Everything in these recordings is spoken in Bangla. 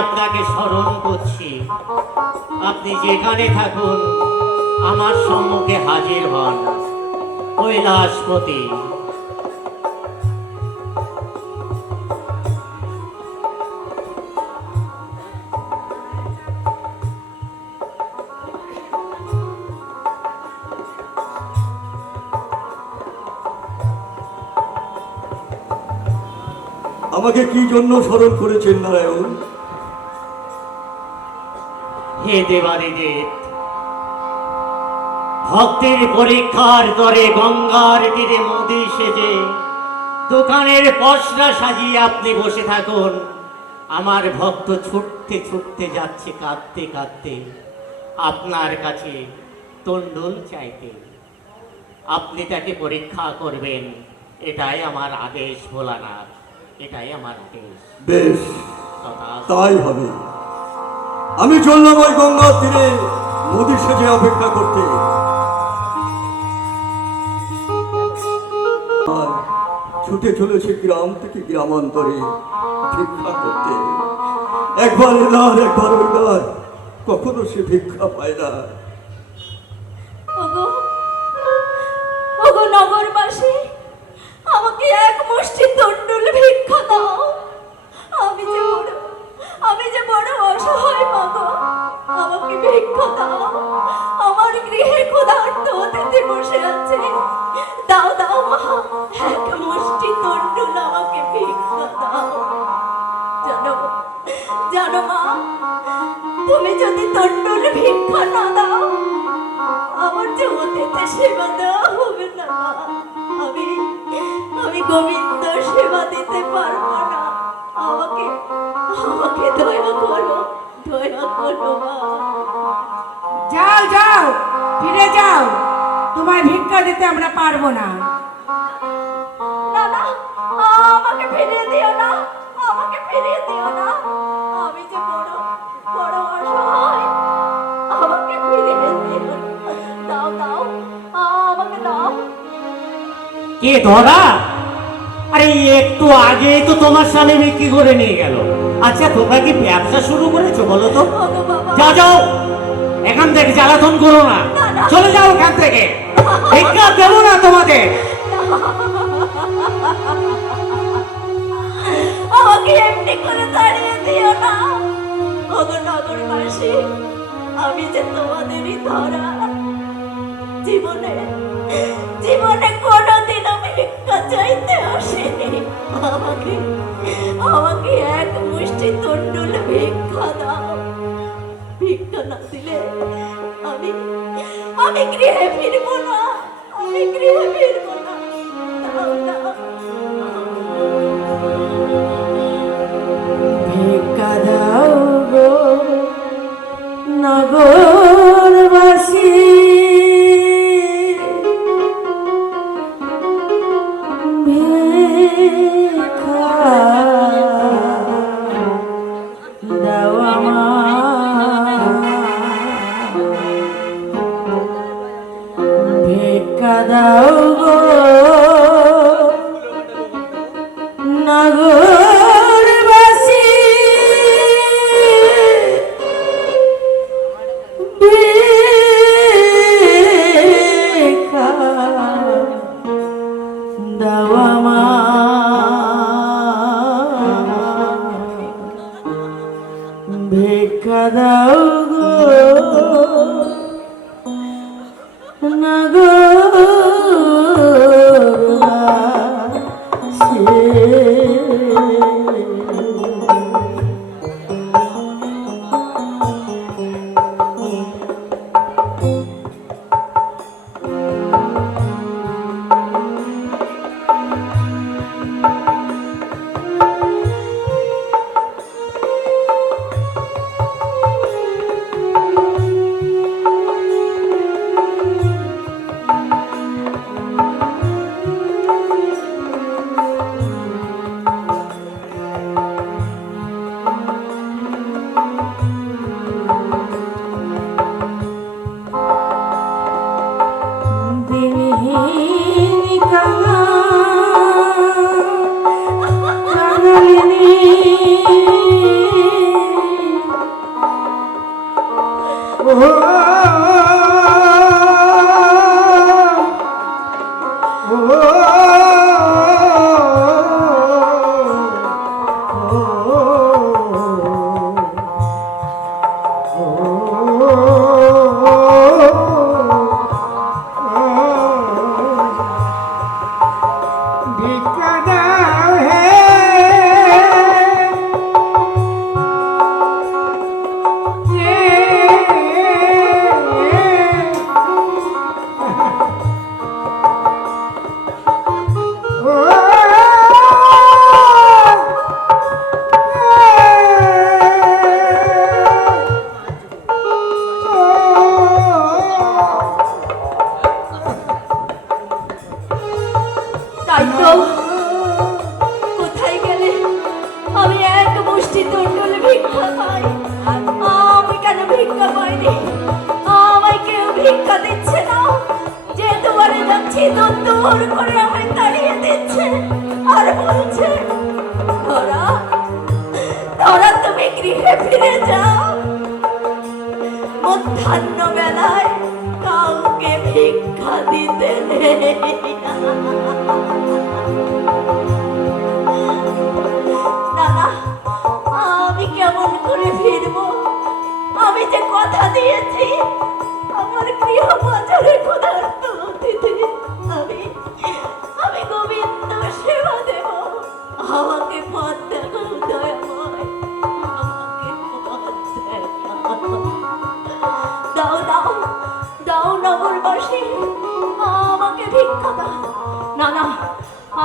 আপনাকে স্মরণ করছি। আপনি যেখানে থাকুন আমার সম্মুখে হাজির হন। কৈলাসপতি। আমাকে কি জন্য স্মরণ করেছেন নারায়ণ? হে দেবাদিদেব, ভক্তের পরীক্ষার তরে গঙ্গার তীরে মোদি সেজে দোকানের পসরা সাজিয়ে আপনি বসে থাকুন। আমার ভক্ত ছুটতে ছুটতে যাচ্ছে কাঁদতে কাঁদতে আপনার কাছে তণ্ডুল চাইতে। আপনি তাকে পরীক্ষা করবেন, এটাই আমার আদেশ ভোলানাথ, এটাই আমার আদেশ। বেশ, তাই হবে। আমি চললাম ওই গঙ্গার তীরে নদী সেজে অপেক্ষা করতে। আর ছুটে চলেছে গ্রাম থেকে গ্রামান্তরে ভিক্ষা করতে। একবার এলার একবার ওইলার, কখনো সে ভিক্ষা পায় না। ওগো ওগো নগরবাসী, আমাকে এক মুষ্টি তণ্ডুল ভিক্ষা দাও। আমি যে বড় অসহায় মাগো, আমাকে ভিক্ষা দাও। আমার গৃহে ক্ষুধার্ত অতিথি বসে আছে। দাও দাও মা, এক মুষ্টি তণ্ডুল আমাকে ভিক্ষা দাও। জানো জানো মা, তুমি যদি তণ্ডুল ভিক্ষা না দাও, আমার যে অতিথি সেবা দেওয়া হবে না। আমি গোবিন্দ সেবা দিতে পারবো না। আমাকে আমাকে দয়া করো মা। যাও যাও, ফিরে যাও, তোমায় ভিক্ষা দিতে আমরা পারবো না। না না, আমাকে ফিরিয়ে দিও না, আমাকে ফিরিয়ে দিও না। আমি যে বড় বড় অসহায়, আমাকে ফিরিয়ে দিও না। দাও দাও, আমাকে দাও। কে ধরা? আরে একটু আগে তো তোমার স্বামী বিক্রি করে নিয়ে গেল। আচ্ছা, তোমরা কি ব্যবসা শুরু করেছো বলো তো? যাও যাও, এখান থেকে জ্বালাতন করো না, চলে যাও এখান থেকে। ভিক্ষা দেবো না তোমাদের। আমাকে এমনি করে তাড়িয়ে দিও না। ওগো নগরবাসী, আমি যে তোমাদেরই ধরা। জীবনে কোনোদিনও ভিক্ষা চাইতে আসিনি। আমাকে এক মুষ্টি তণ্ডুল ভিক্ষা দাও। ভিক্ষা না দিলে আমি গৃহে ফিরবো না। আমি গৃহে ফিরবো না। দাও দাও। ভিক্ষা দাও গো নগরবাসী, ভিক্ষা দাও আমায়, ভিক্ষা দাও গো নগরবাসী, ভিক্ষা দাও আমায়, ভিক্ষা দাও গো নগরবাসী। ভিক্ষা দাও হে তাই তো কোথায় গেলে আমি এক মুষ্টি তন্ডুল ভিক্ষা পাই? আমি কেন ভিক্ষা পাইনি? আমায় কেউ ভিক্ষা দিচ্ছে না। যে দুয়ারে যাচ্ছি দূর দূর করে আমায় তাড়িয়ে দিচ্ছে আর বলছে, ধরা ধরা তুমি গৃহে ফিরে যাও। মধ্যাহ্ন বেলায় কাউকে ভিক্ষা দিতে নেই। না, আমি কেমন করে ফিরবো? আমি যে কথা দিয়েছি আমার গৃহ বাজারে ক্ষুধার্ত অতিথি আমি গোবিন্দ সেবা দেব। আমাকে পথ দেখাও দয়াময়, আমাকে পথ দেখাও। দাও দাও দাও নগরবাসী, আমাকে ভিক্ষা দাও। না না,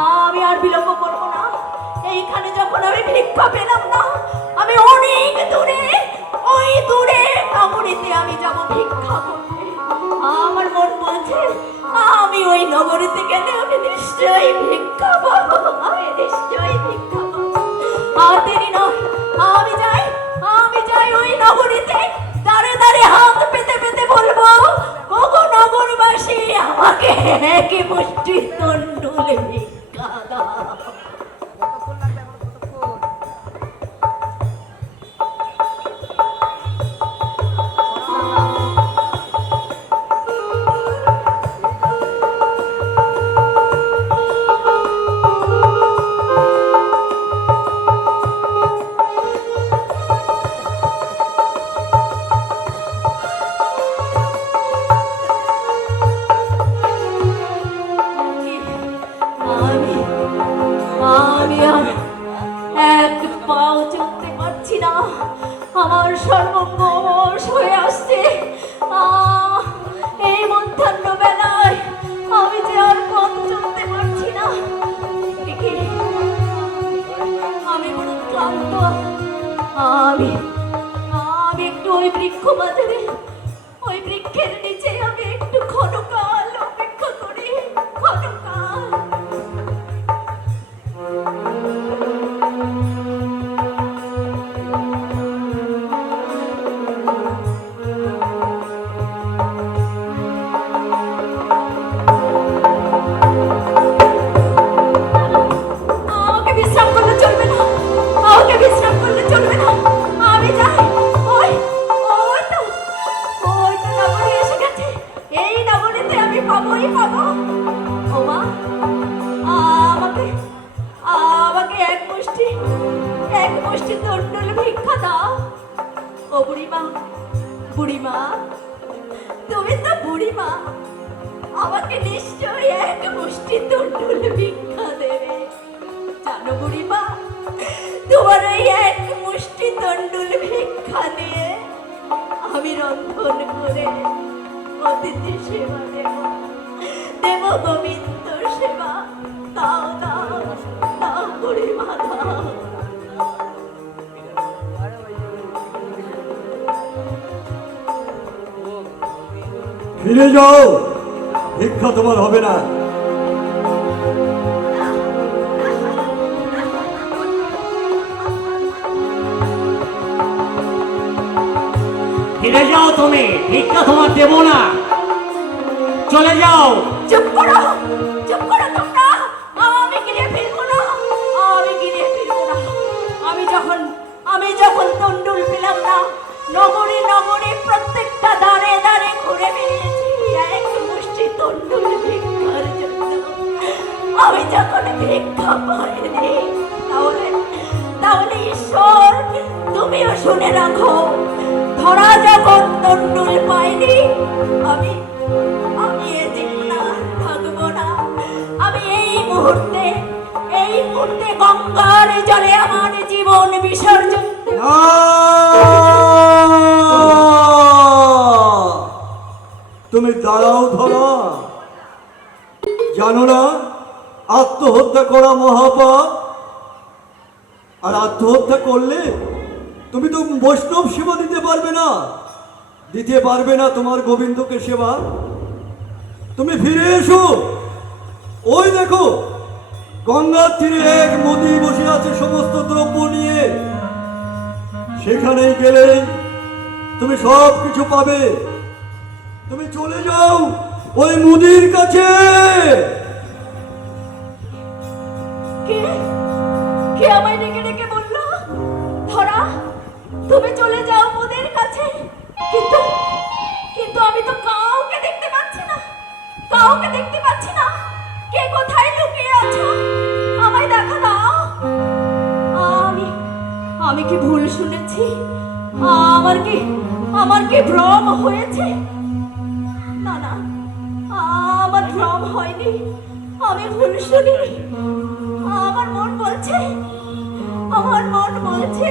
আমি আর বিলম্ব করবো না। এইখানে যখন আমি ভিক্ষা পেলাম না, আমি অনেক দূরে, ওই দূরে নগরীতে আমি যাব ভিক্ষা করতে। আমার মন বলছে আমি ওই নগরীতে গেলে আমি নিশ্চয়ই ভিক্ষা পাবো, আমি নিশ্চয়ই ভিক্ষা পাবো। আর দেরি নয়, আমি যাই ওই নগরীতে। দাঁড়ে দাঁড়ে হাত পেতে পেতে বলবো, ওগো নগরবাসী, আমাকে এক মুষ্টি তন্ডুল ভিক্ষা দাও। আমি আর এক পাও চলতে পারছি না। আমার সর্বঙ্গ অবশ হয়ে আসছে। এই মধ্যাহ্ন বেলায় আমি যে আর পথ চলতে পারছি না। আমি বড় ক্লান্ত। আমি একটু ওই বৃক্ষ বাজারে, ওই বৃক্ষের নিচে আমি একটু ক্ষণকাল অপেক্ষা করি, ক্ষণকাল। আমাকে বিশ্রাম করলে চলবে না, আমাকে বিশ্রাম করলে চলবে না। আমি যাই। ওই তো নগরী এসে গেছে। এই নগরীতে আমি পাবোই পাবো। ও মা, আমাকে এক মুষ্টি তন্ডুল ভিক্ষা দাও। ও বুড়িমা, তুমি তো বুড়িমা, আমাকে নিশ্চয়ই এক মুষ্টি তন্ডুল ভিক্ষা দেবে। জানো বুড়িমা, তোমার এই এক মুষ্টি তন্ডুল ভিক্ষা নিয়ে আমি রন্ধন করে অতিথি সেবা দেব গোবিন্দ সেবা। দাও দাও দাও বুড়িমা, দাও। ফিরে যাও, ভিক্ষা তোমার হবে না। ফিরে যাও, তুমি ভিক্ষা তোমার দেবো না। চলে যাও। চুপ করো তোমরা। আমি গিয়ে ফিরবো না। আমি যখন তন্ডুল পেলাম না, নগরে নগরে প্রত্যেকটা দাঁড়ে দাঁড়ে ঘুরে বেরিয়েছি এক মুষ্টি তন্ডুল ভিক্ষার জন্য। আমি যখন ভিক্ষা পাইনি, তাহলে তাহলে ঈশ্বর তুমিও শুনে রাখো, ধরা যখন তন্ডুল পাইনি, আমি আমি এ জীবন আর থাকবো না। আমি এই মুহূর্তে গঙ্গার জলে আমার জীবন বিসর্জন দেব। না! তুমি দাঁড়াও ধরা, জানো না আত্মহত্যা করা মহাপাপ? আর আত্মহত্যা করলে তুমি তো বৈষ্ণব সেবা দিতে পারবে না, তোমার গোবিন্দকে সেবা। তুমি ফিরে এসো, ওই দেখো গঙ্গার তীরে এক মোদি বসে আছে সমস্ত দ্রব্য নিয়ে। সেখানেই গেলে তুমি সব কিছু পাবে। তুমি চলে যাও ওই মুদির কাছে। কে কে আমায় ডেকে ডেকে বললো, ধরা তুমি চলে যাও মোদের কাছে? কিন্তু কিন্তু আমি তো কাউকে দেখতে পাচ্ছি না, কাউকে দেখতে পাচ্ছি না। কে কোথায় লুকিয়ে আছো? আমায় দেখা দাও। আমি আমি কি ভুল শুনেছি? আমার কি ভ্রম হয়েছে? না না, আমার ভ্রম হয়নি, আমি ভুল শুনিনি। আমার মন বলছে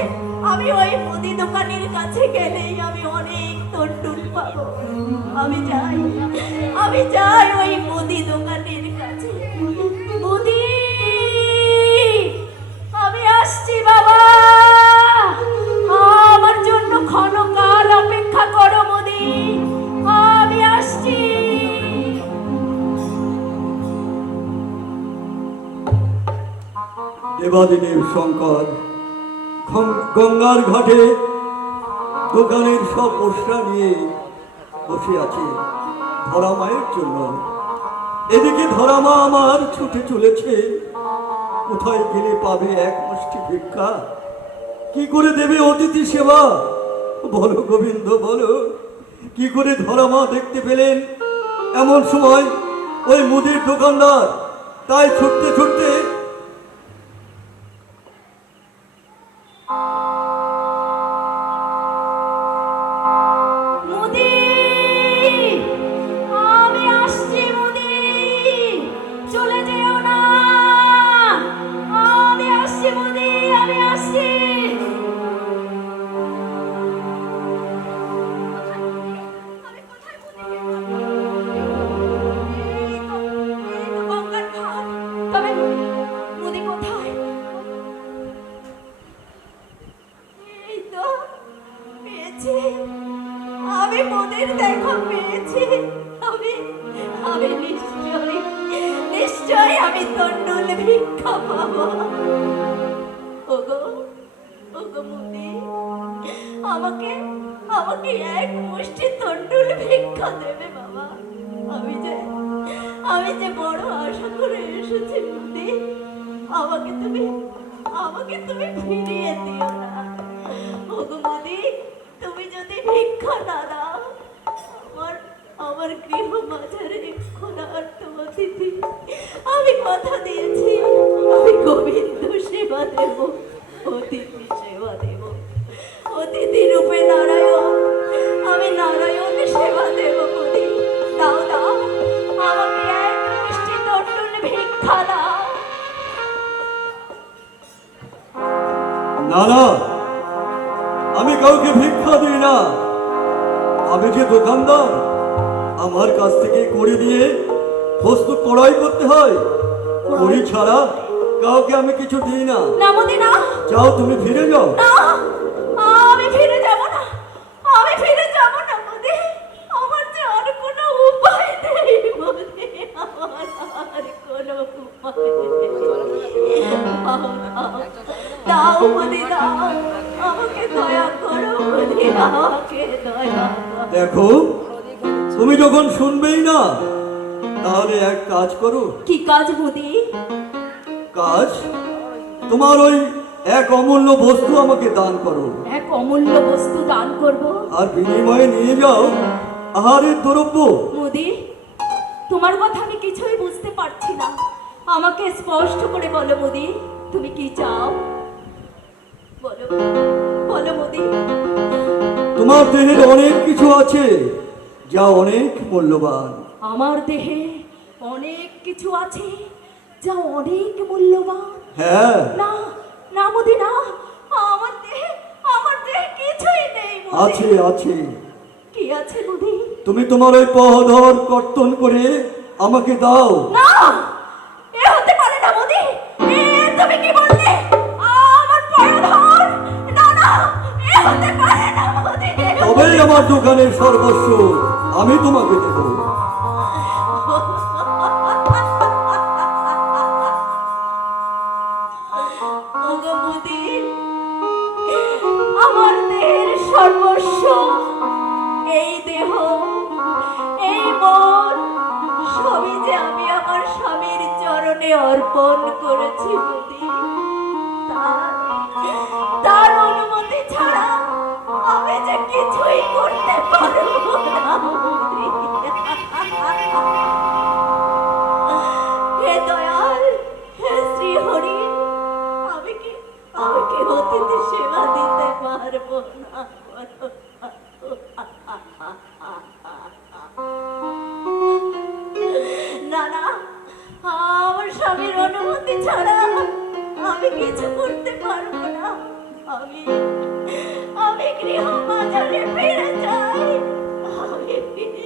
আমি ওই মুদি দোকানের কাছে গেলেই আমি অনেক তন্ডুল পাবো। আমি যাই ওই মুদি দোকানের কাছে। মুদি, আমি আসছি বাবা, আমার জন্য ক্ষণকাল অপেক্ষা করো মুদি, আমি আসছি। দেবাদিদেব শঙ্কর গঙ্গার ঘাটে দোকানের সব পোস্টার নিয়ে বসে আছে ধরা মায়ের জন্য। এদিকে ধরা মা আমার ছুটে চলেছে, কোথায় গেলে পাবে এক মুষ্টি ভিক্ষা, কি করে দেবে অতিথি সেবা? বলো গোবিন্দ বলো, কি করে ধরা মা দেখতে পেলেন এমন সময় ওই মুদির দোকানদার? তাই ছুটতে ছুটতে মুদি, আমি আসছি মুদি, চলে যেও না। আমি আসছি মুদি, আমি আসছি। আমি কোথায় মুদি? এই তো গঙ্গার ঘাট। তবে মুদি কোথায়? এই তো পেয়েছি, আমি মোদের দেখা পেয়েছি। আমি নিশ্চয়ই আমি তন্ডুল ভিক্ষা পাবো। ওগো ওগো মুদি, আমাকে এক মুষ্টি তন্ডুল ভিক্ষা দেবে বাবা। আমি যে বড় আশা করে এসেছি মুদি, আমাকে তুমি ফিরিয়ে দিও না। ওগো মুদি, তুমি যদি ভিক্ষা না দাও, আমার গৃহ বাজারে ক্ষুধার্ত অতিথি, আমি কথা দিয়েছি আমি গোবিন্দ সেবা দেব, অতিথি সেবা দেব, অতিথি রূপে নারায়ণ, আমি নারায়ণ সেবা দেব। মুদি, দাও দাও, আমাকে এক মিষ্টি তন্ডুল ভিক্ষা দাও। না না, আমি কাউকে ভিক্ষা দিই না। আমি যে দোকানদার, আমার কাছ থেকে কড়ি দিয়ে বস্তু ক্রয় করতে হয়। কড়ি ছাড়া কাউকে আমি কিছু দিই না। না মুদি না, যাও তুমি ফিরে যাও। না, আমি ফিরে যাব না, আমি ফিরে যাব না মুদি। আমার যে আর কোনো উপায় নেই মুদি, আমার আর কোনো উপায় নেই। দাও মুদি, দাও, আমাকে দয়া করো মুদি, আমাকে দয়া করো। দেখো, তুমি যখন শুনবেই না, তাহলে এক কাজ করো। কি কাজ মুদি? কাজ তোমার ওই এক অমূল্য বস্তু আমাকে দান করো, এক অমূল্য বস্তু দান করব। আর বিনিময়ে নিয়ে যাও আহারের দ্রব্য। মোদি, তোমার কথা আমি কিছুই বুঝতে পারছি না, আমাকে স্পষ্ট করে বলো মোদি, তুমি কি চাও? বলো বলো মোদি। তোমার দেহের অনেক কিছু আছে যা অনেক মূল্যবান। আমার দেহে অনেক কিছু আছে যা অনেক মূল্যবান। হ্যাঁ, না না মোদি, না, আমার দেহে কিছুই নেই মোদি। আছে আছে। কি আছে মোদি? তুমি তোমার ওই পহধর কর্তন করে আমাকে দাও। না, এ হতে পারে না মোদি। এ তুমি কি বললে? আমার পায়ে ধর। না না, এ হতে পারে না মোদি। তবেই আমার দোকানের সর্বস্ব আমি তোমাকে দেব। ওগো মোদি, আমার দেহের সর্বস্ব, এই দেহ, এই মন, সবই যে আমি আমার স্বামীর চরণে অর্পণ করেছি মোদি। তার অনুমতি ছাড়া আমি যে কিছুই করতে পারবো না মোদি। হে দয়াল, হে শ্রী হরি, আমি কি অতিথি সেবা দিতে পারবো না? না না, আমার স্বামীর অনুমতি ছাড়া আমি কিছু করতে পারবো না। আমি গৃহ বাজারে ফিরে যাই। আমি ফিরে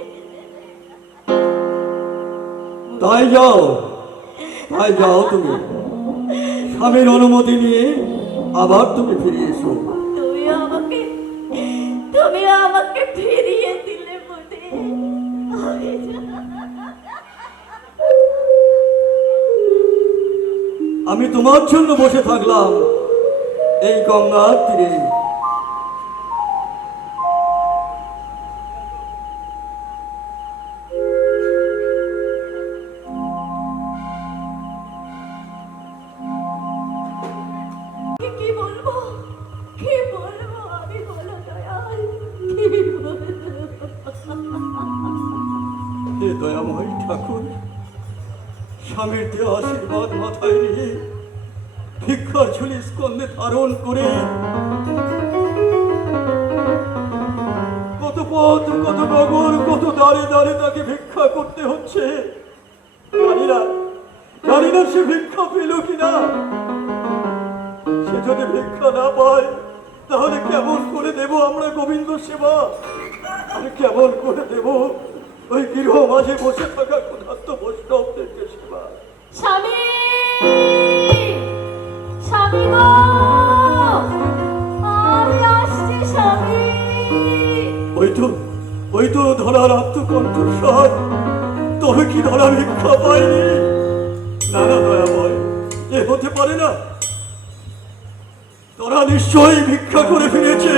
তাই যাও, তাই যাও। তুমি স্বামীর অনুমতি নিয়ে আবার তুমি ফিরে এসো। তুমি আমাকে ফিরিয়ে দিলে মোদি। আমি তোমার জন্য বসে থাকলাম এই গঙ্গার তীরে। কি বলবো, কি বলবো আমি? বলো দয়াল, কি বলবো? হে দয়াময় ঠাকুর, স্বামীর দেওয়া আশীর্বাদ মাথায় নিয়ে ভিক্ষার ঝুলি স্কন্ধে ধারণ করে কত পথ, কত নগর, কত দাঁড়ে দাঁড়ে তাকে ভিক্ষা করতে হচ্ছে। জানি না সে ভিক্ষা পেল কিনা। সে যদি ভিক্ষা না পায় তাহলে কেমন করে দেব আমরা গোবিন্দ সেবা? আমি কেমন করে দেব ওই গৃহ মাঝে বসে থাকা ক্ষুধার্ত বৈষ্ণবদেরকে সেবা? স্বামী, স্বামী গো, আমি আসছি স্বামী। ওই তো ধরার আত্মকণ্ঠস্বর। তবে কি ধরা ভিক্ষা পায়নি? না না দয়াময়, এ হতে পারে না। তোরা নিশ্চয়ই ভিক্ষা করে ফিরেছে।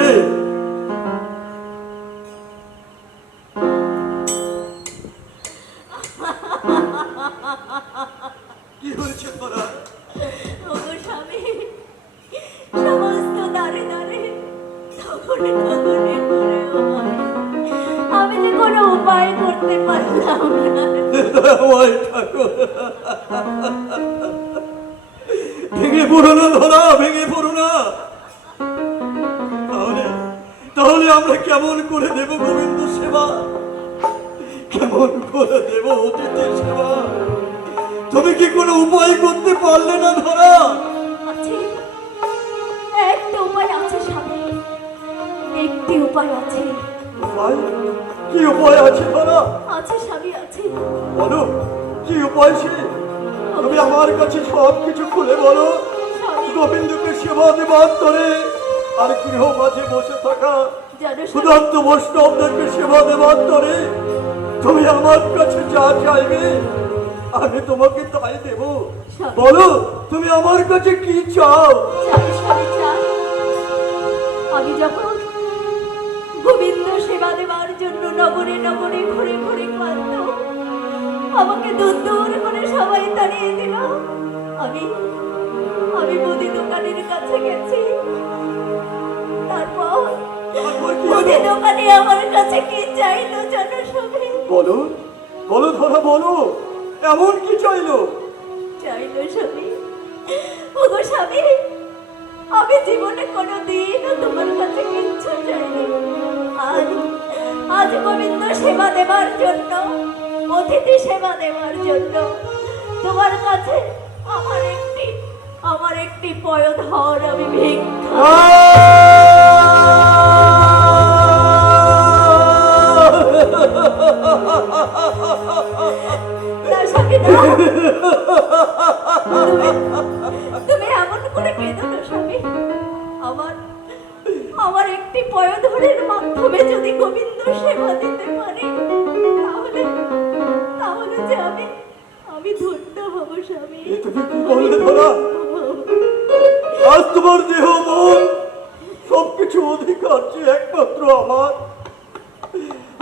কি হয়েছে তোরা? ওগো স্বামী, সমস্ত দাঁড়ে দাঁড়ে তখনই তখনই করেও আমি যে কোনো উপায় করতে পারলাম না। দয়াময় ঠাকুর, ভেঙে পড়ো না ধরা, ভেঙে পড়ো না। তাহলে আমরা কেমন করে দেব গোবিন্দ সেবা? কেমন করে দেব অতিথির সেবা? তুমি কি কোনো উপায় করতে পারলে না ধরা? আছে, একটা উপায় আছে স্বামী, একটি উপায় আছে। উপায়? কি উপায় আছে ধরা? আছে স্বামী, আছে। বলো কি উপায় সে? তুমি আমার কাছে সব কিছু খুলে বলো। গোবিন্দকে সেবা দেবার ধরে আর গৃহ মাঝে বসে থাকা ক্ষুধার্ত বৈষ্ণবদেরকে সেবা দেবার ধরে তুমি আমার কাছে যা চাইবে আমি তোমাকে তাই দেব। বলো তুমি আমার কাছে কি চাও? আমি যখন গোবিন্দ সেবা দেবার জন্য নগরে নগরে ঘুরে ঘুরে ক্লান্ত, আমাকে দূর দূর করে সবাই তাড়িয়ে দিল, আমি মুদি দোকানের কাছে গেছি। তারপর তারপর কি মুদি হলো? দোকানে আমার কাছে কি চাইলো জানো স্বামী? বলো, বলো ধরা, বলো এমন কি চাইলো? চাইলো স্বামী, ওগো স্বামী, আমি জীবনে কোনোদিনও তোমার কাছে কিচ্ছু চাইনি। আজ আজ গোবিন্দ সেবা দেবার জন্য, অতিথি সেবা দেবার জন্য তোমার কাছে আমার একটি পয়ধর আমি ভিক্ষা। না স্বামী, না। তুমি এমন করে কেঁদো না স্বামী। আমার আমার একটি পয়ধরের মাধ্যমে যদি গোবিন্দ সেবা দিতে পারি, তাহলে তাহলে যে আমি ধন্য হব স্বামী। এ তুমি কি বললে ধরা? আজ তোমার দেহ মন সবকিছু অধিকার যে একমাত্র আমার,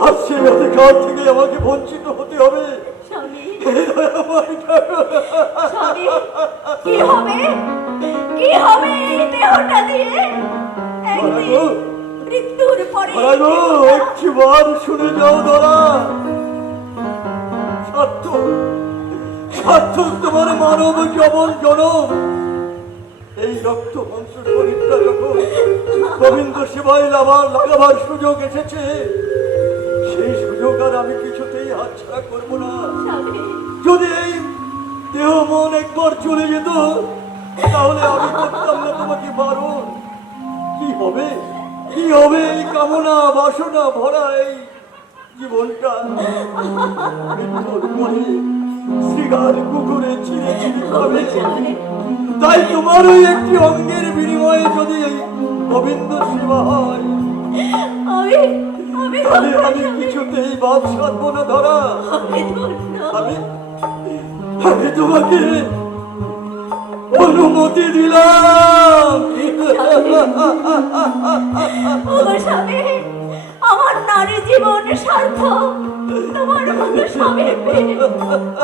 আর সেই অধিকার থেকে আমাকে বঞ্চিত হতে হবে। স্বামী, আমার ঠাকুর। স্বামী, কি হবে? কি হবে এই দেহটা দিয়ে? একদিন ধরা গো, মৃত্যুর পরে ধরা গো, একটিবার শুনে যাও ধরা। স্বার্থ স্বার্থ তোমার মানব যবন জনম, এই রক্ত মাংস শরীরটা যখন গোবিন্দ সেবায় লাগাবার সুযোগ এসেছে, সেই সুযোগ আর আমি কিছুতেই হাতছাড়া করবো না। স্বামী, যদি এই দেহ মন একবার চলে যেত, তাহলে আমি করতাম না তোমাকে বারণ। কি হবে, কি হবে এই কামনা বাসনা ভরা এই জীবনটা? মৃত্যুর পরে শ্রীগাল কুকুরে ছিঁড়ে ছিঁড়ে খাবে। স্বামী, তাই তোমার ওই একটি অঙ্গের বিনিময়ে যদি এই গোবিন্দ সেবা হয়, আমি আমি তাহলে ধন্য আমি স্বামী, কিছুতেই বাদ সাধবো না ধরা। আমি ধন্য। আমি আমি তোমাকে অনুমতি দিলাম। ওগো স্বামী, আমার নারী জীবন সার্থক তোমার মতো স্বামী পেয়ে।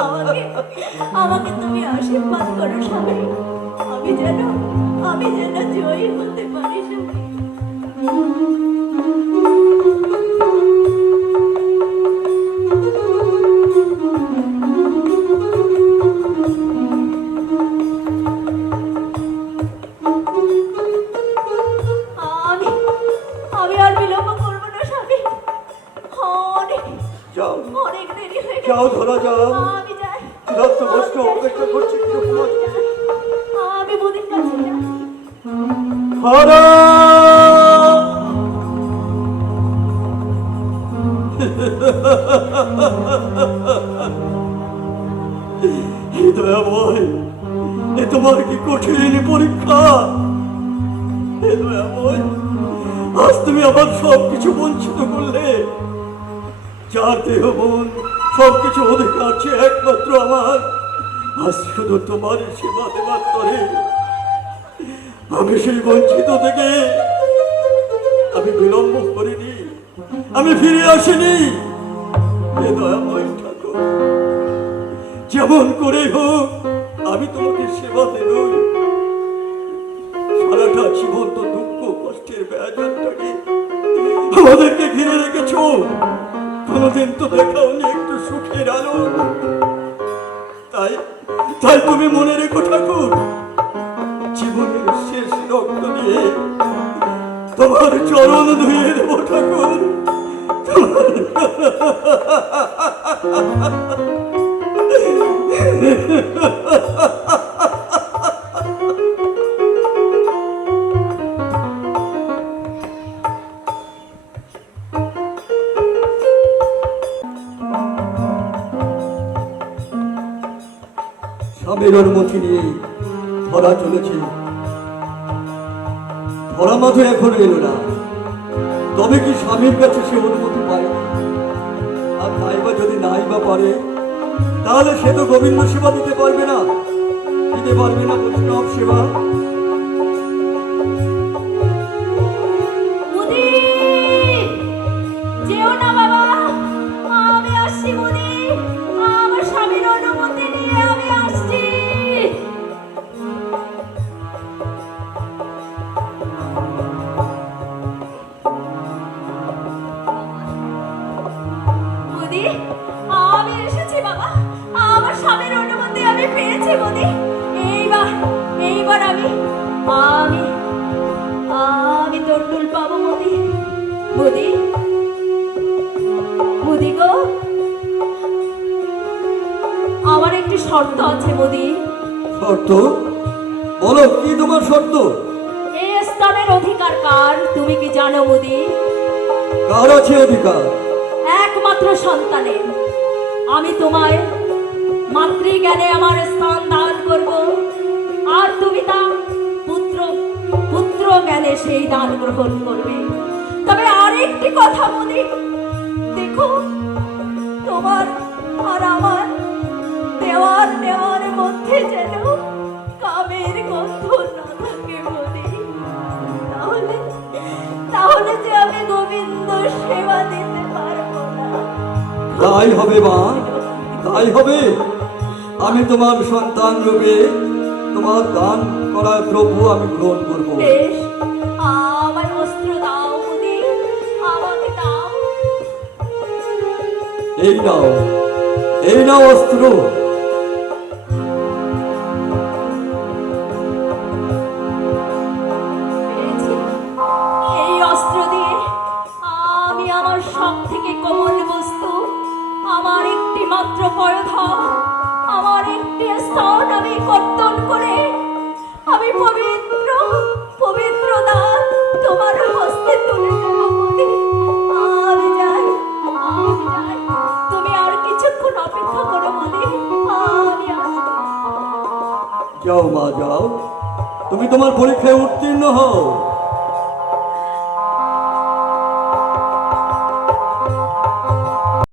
আমাকে আমাকে তুমি আশীর্বাদ করো স্বামী, আমি যেন জয়ী হতে পারি স্বামী। আমি আমি আর বিলম্ব করবো না স্বামী। অনেক যাও অনেক দেরি হয়ে গেছে। যাও ধরা, যাও। আমি যাই। ক্ষুধার্ত বস্তু অপেক্ষা করছে কিরকম আছে? আমি মোদির কাছে যাই। ধরা, দয়াময়, এ তোমার কি কঠিন পরীক্ষা? হে দয়াময়, আজ তুমি আমার সবকিছু বঞ্চিত করলে। যার দেহ মন সবকিছু অধিকার যে একমাত্র আমার, আজ শুধু তোমার সেবা দেবার তরে আমি সেই বঞ্চিত থেকে আমি বিলম্ব করিনি, আমি ফিরে আসিনি। হে দয়াময় ঠাকুর, যেমন করে হোক আমি তোমাকে সেবা দেবই। সারাটা জীবন তো দুঃখ কষ্টের বেজারটাকে আমাদেরকে ঘিরে রেখেছো, কোনোদিন তো দেখাওনি একটু সুখের আলো। তাই তাই তুমি মনে রেখো ঠাকুর, জীবনের শেষ রক্ত দিয়ে তোমার চরণ ধুয়ে দেবো ঠাকুর। স্বামীর অনুমতি নিয়ে ধরা চলেছে। ধরা মাঝে এখনো এলো না, তবে কি স্বামীর কাছে সে অনুমতি পায়? আর নাইবা যদি নাইবা পারে, তাহলে সে তো গোবিন্দ সেবা দিতে পারবে না, বৈষ্ণব সেবা। মুদি, যেও না বাবা, আমি আসছি মুদি, আমার স্বামীর অনুমতি নিয়ে আমি আসছি। আমি এসেছি বাবা, আমার স্বামীর অনুমতি আমি পেয়েছি মোদি। এইবার এইবার আমি আমি আমি দণ্ডুল পাবো মোদি। মোদি, মোদি গো, আমার একটি শর্ত আছে মোদি। শর্ত? বলো, কি তোমার শর্ত? এই স্থানের অধিকার কার তুমি কি জানো মোদি? কার আছে অধিকার? একমাত্র সন্তানের। আমি তোমায় মাতৃজ্ঞানে আমার স্থান দান করব, আর তুমি তা পুত্র পুত্র জ্ঞানে সেই দান গ্রহণ করবে। তবে আরেকটি কথা মোদি, দেখো তোমার আর আমার দেওয়ার নেওয়ার মধ্যে যেন কামের গন্ধ না থাকে মোদি। তাহলে তাহলে যে আমি গোবিন্দ সেবা দিতে পারবো না। তাই হবে মা, তাই হবে। আমি তোমার সন্তান রূপে তোমার দান করা দ্রব্য আমি গ্রহণ করব। বেশ, আমার অস্ত্র দাও মোদি, আমাকে দাও। এই নাও, এই নাও অস্ত্র। পেয়েছি। এই অস্ত্র দিয়ে আমি আমার সব থেকে কোমল বস্তু, আমার একটি মাত্র পয়ধা, আমার একটি স্থান আমি কর্তন করে আমি পবিত্র পবিত্র দান তোমার হস্তে তুলে দেব মোদি। আমি যাই, আমি যাই। তুমি আর কিছুক্ষণ অপেক্ষা করো মোদি, আমি আসছি। যাও মা, যাও। তুমি তোমার পরীক্ষায় উত্তীর্ণ হও।